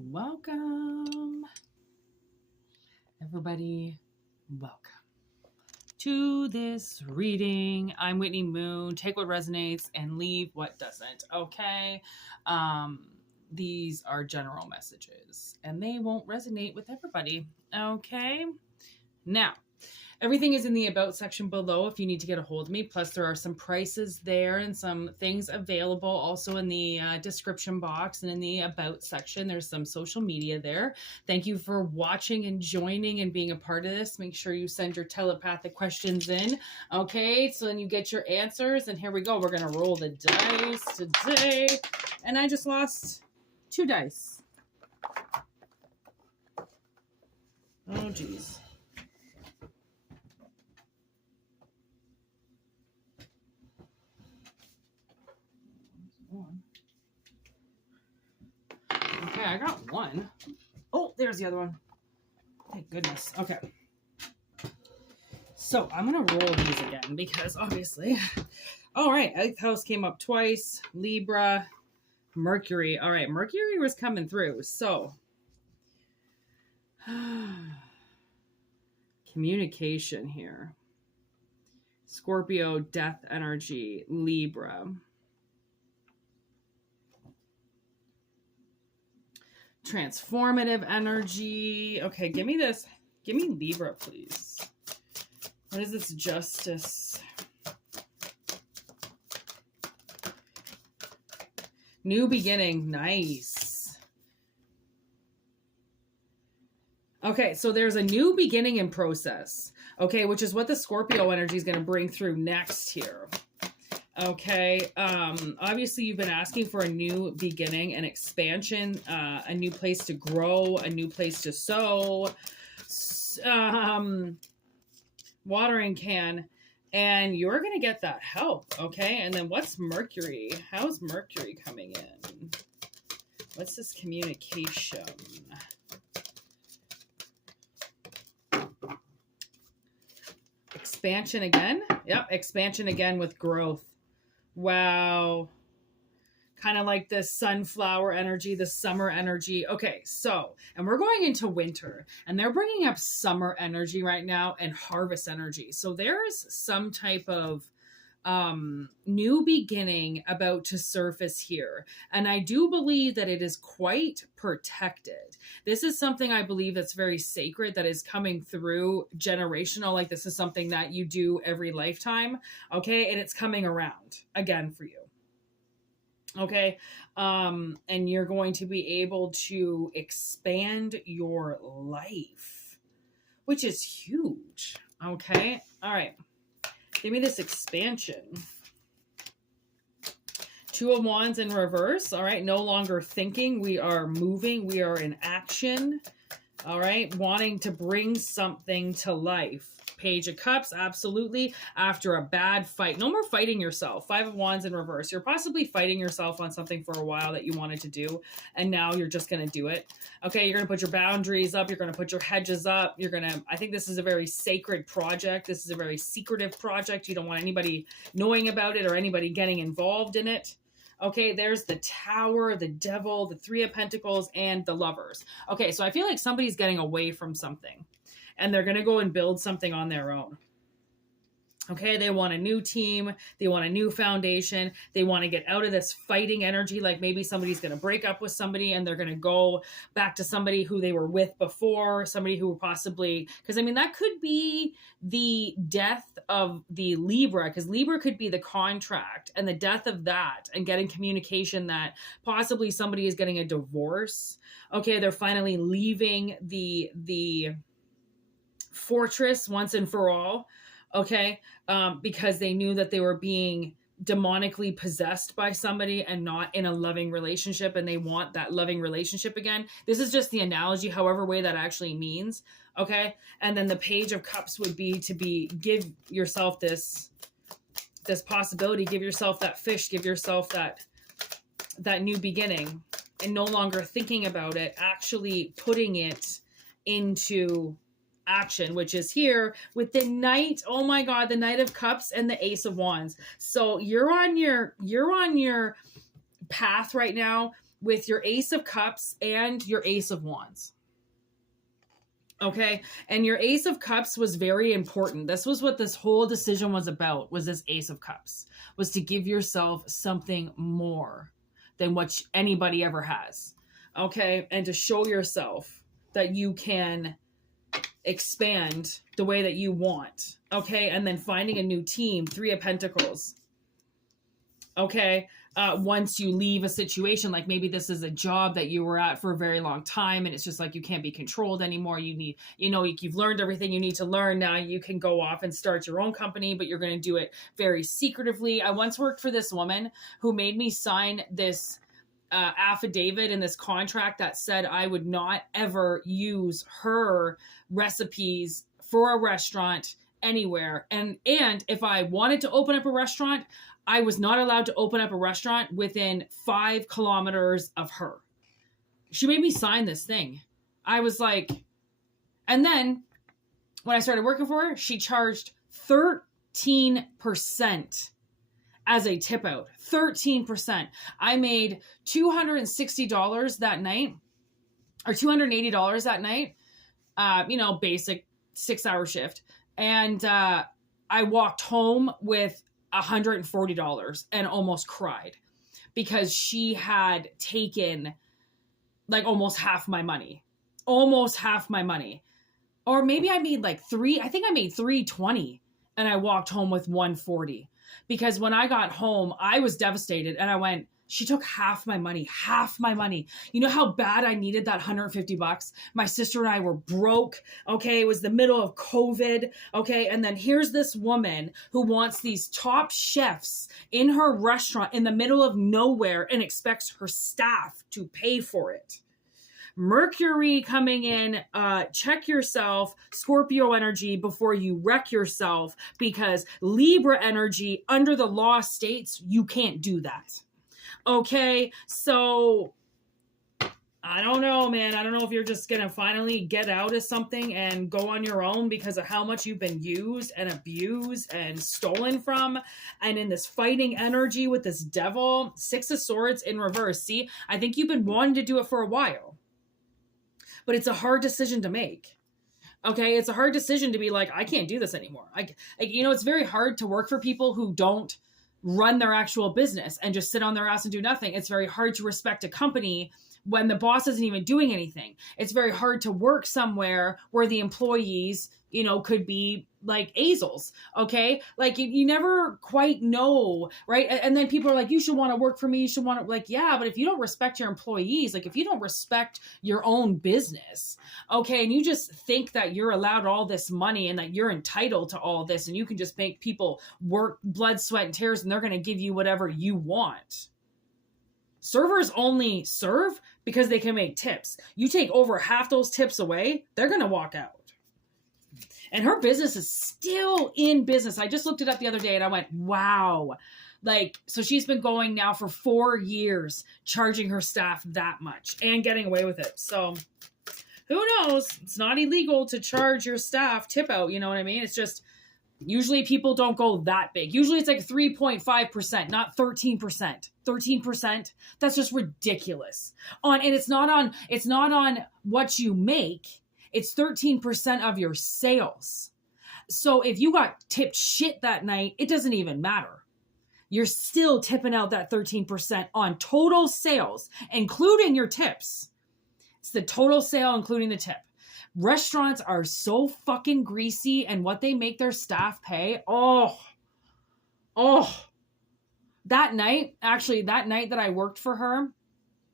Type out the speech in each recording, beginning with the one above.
Welcome, everybody. Welcome to this reading. I'm Whïtney MøøN. Take what resonates and leave what doesn't. Okay. These are general messages and they won't resonate with everybody. Okay. Now, everything is in the about section below if you need to get a hold of me. Plus, there are some prices there and some things available also in the description box and in the about section. There's some social media there. Thank you for watching and joining and being a part of this. Make sure you send your telepathic questions in. Okay, so then you get your answers. And here we go. We're going to roll the dice today. And I just lost 2 dice. Oh, geez. Okay, I got one. Oh, there's the other one. Thank goodness. Okay. So I'm going to roll these again because obviously. All right. 8th house came up twice. Libra, Mercury. All right. Mercury was coming through. So communication here. Scorpio, death energy, Libra. Transformative energy. Okay, give me this. Give me Libra, please. What is this? Justice. New beginning. Nice. Okay, so there's a new beginning in process. Okay, which is what the Scorpio energy is going to bring through next here. Okay, obviously you've been asking for a new beginning, an expansion, a new place to grow, a new place to sow, watering can, and you're going to get that help, okay? And then what's Mercury? How's Mercury coming in? What's this communication? Expansion again? Yep, expansion again with growth. Wow. Kind of like the sunflower energy, the summer energy. Okay, so, and we're going into winter, and they're bringing up summer energy right now and harvest energy. So there's some type of new beginning about to surface here. And I do believe that it is quite protected. This is something I believe that's very sacred, that is coming through generational. Like this is something that you do every lifetime. Okay. And it's coming around again for you. Okay. And you're going to be able to expand your life, which is huge. Okay. All right. Give me this expansion. 2 of Wands in reverse. All right. No longer thinking. We are moving. We are in action. All right. Wanting to bring something to life. Page of Cups. Absolutely. After a bad fight. No more fighting yourself. 5 of Wands in reverse. You're possibly fighting yourself on something for a while that you wanted to do. And now you're just going to do it. Okay. You're going to put your boundaries up. You're going to put your hedges up. You're going to, I think this is a very sacred project. This is a very secretive project. You don't want anybody knowing about it or anybody getting involved in it. Okay, there's the Tower, the Devil, the 3 of Pentacles, and the Lovers. Okay, so I feel like somebody's getting away from something, and they're going to go and build something on their own. Okay, they want a new team. They want a new foundation. They want to get out of this fighting energy. Like maybe somebody's going to break up with somebody and they're going to go back to somebody who they were with before, somebody who possibly, because I mean, that could be the death of the Libra, because Libra could be the contract and the death of that and getting communication that possibly somebody is getting a divorce. Okay, they're finally leaving the fortress once and for all. Okay, because they knew that they were being demonically possessed by somebody and not in a loving relationship, and they want that loving relationship again. This is just the analogy, however way that actually means. Okay, and then the Page of Cups would be to give yourself this possibility, give yourself that fish, give yourself that new beginning, and no longer thinking about it, actually putting it into action, which is here with the Knight. Oh my God, the Knight of Cups and the Ace of Wands. So you're on your path right now with your Ace of Cups and your Ace of Wands. Okay. And your Ace of Cups was very important. This was what this whole decision was about, was this Ace of Cups, was to give yourself something more than what anybody ever has. Okay. And to show yourself that you can expand the way that you want. Okay. And then finding a new team, Three of Pentacles. Okay. Once you leave a situation, like maybe this is a job that you were at for a very long time and it's just like you can't be controlled anymore. You need, you've learned everything you need to learn. Now you can go off and start your own company, but you're going to do it very secretively. I once worked for this woman who made me sign this affidavit in this contract that said I would not ever use her recipes for a restaurant anywhere. And if I wanted to open up a restaurant, I was not allowed to open up a restaurant within 5 kilometers of her. She made me sign this thing. I was like, and then when I started working for her, she charged 13% as a tip out. 13%. I made $260 that night, or $280 that night. Basic 6-hour shift. And I walked home with $140 and almost cried because she had taken like almost half my money. Or maybe I made like I think I made $320 and I walked home with $140 because when I got home, I was devastated and I went, she took half my money. You know how bad I needed that $150? My sister and I were broke. Okay. It was the middle of COVID. Okay. And then here's this woman who wants these top chefs in her restaurant in the middle of nowhere and expects her staff to pay for it. Mercury coming in, check yourself, Scorpio energy before you wreck yourself, because Libra energy under the law states you can't do that. Okay, so I don't know, man. I don't know if you're just going to finally get out of something and go on your own because of how much you've been used and abused and stolen from. And in this fighting energy with this devil, 6 of Swords in reverse. See, I think you've been wanting to do it for a while, but it's a hard decision to make. Okay, it's a hard decision to be like, I can't do this anymore. It's very hard to work for people who don't run their actual business and just sit on their ass and do nothing. It's very hard to respect a company when the boss isn't even doing anything. It's very hard to work somewhere where the employees, could be like azels. Okay. Like you never quite know. Right. And then people are like, you should want to work for me. You should want to yeah, but if you don't respect your employees, like if you don't respect your own business, okay. And you just think that you're allowed all this money and that you're entitled to all this and you can just make people work blood, sweat, and tears and they're going to give you whatever you want. Servers only serve because they can make tips. You take over half those tips away, they're going to walk out. And her business is still in business. I just looked it up the other day and I went, wow. So she's been going now for 4 years, charging her staff that much and getting away with it. So who knows? It's not illegal to charge your staff tip out. You know what I mean? It's just, usually people don't go that big. Usually it's like 3.5%, not 13%. 13%. That's just ridiculous. And it's not on what you make. It's 13% of your sales. So if you got tipped shit that night, it doesn't even matter. You're still tipping out that 13% on total sales, including your tips. It's the total sale, including the tip. Restaurants are so fucking greasy and what they make their staff pay. Oh, that night that I worked for her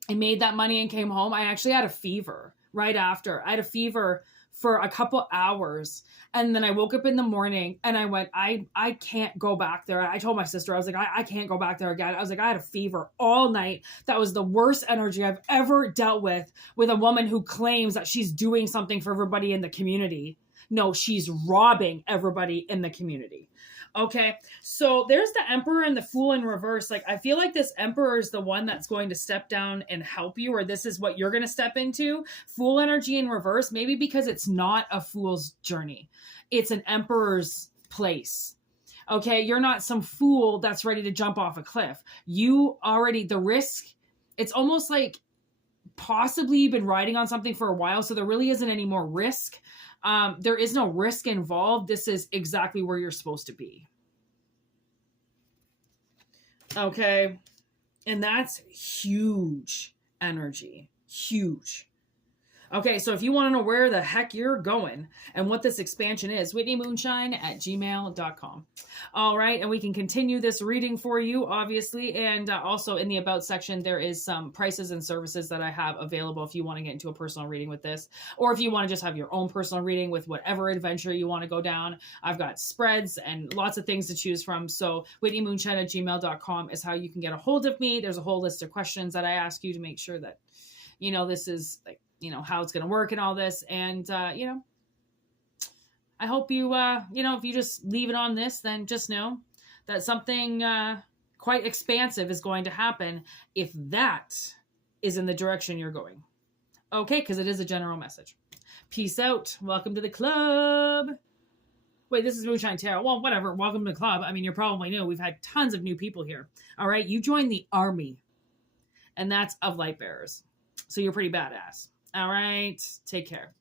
and made that money and came home, I actually had a fever right after. I had a fever for a couple hours. And then I woke up in the morning and I went, I can't go back there. I told my sister, I was like, I can't go back there again. I was like, I had a fever all night. That was the worst energy I've ever dealt with a woman who claims that she's doing something for everybody in the community. No, she's robbing everybody in the community. Okay, so there's the Emperor and the Fool in reverse. Like, I feel like this Emperor is the one that's going to step down and help you, or this is what you're going to step into. Fool energy in reverse, maybe because it's not a fool's journey. It's an Emperor's place. Okay, you're not some fool that's ready to jump off a cliff. The risk it's almost like possibly you've been riding on something for a while, so there really isn't any more risk. There is no risk involved. This is exactly where you're supposed to be. Okay. And that's huge energy. Huge. Okay, so if you want to know where the heck you're going and what this expansion is, WhïtneyMøøN@gmail.com. All right, and we can continue this reading for you, obviously. And also in the About section, there is some prices and services that I have available if you want to get into a personal reading with this, or if you want to just have your own personal reading with whatever adventure you want to go down. I've got spreads and lots of things to choose from. So WhïtneyMøøN@gmail.com is how you can get a hold of me. There's a whole list of questions that I ask you to make sure that, you know, this is like, you know, how it's going to work and all this. And, you know, I hope you, you know, if you just leave it on this, then just know that something quite expansive is going to happen if that is in the direction you're going. Okay, because it is a general message. Peace out. Welcome to the club. Wait, this is Moonshine Tarot. Well, whatever. Welcome to the club. I mean, you're probably new. We've had tons of new people here. All right, you joined the army, and that's of light bearers. So you're pretty badass. All right. Take care.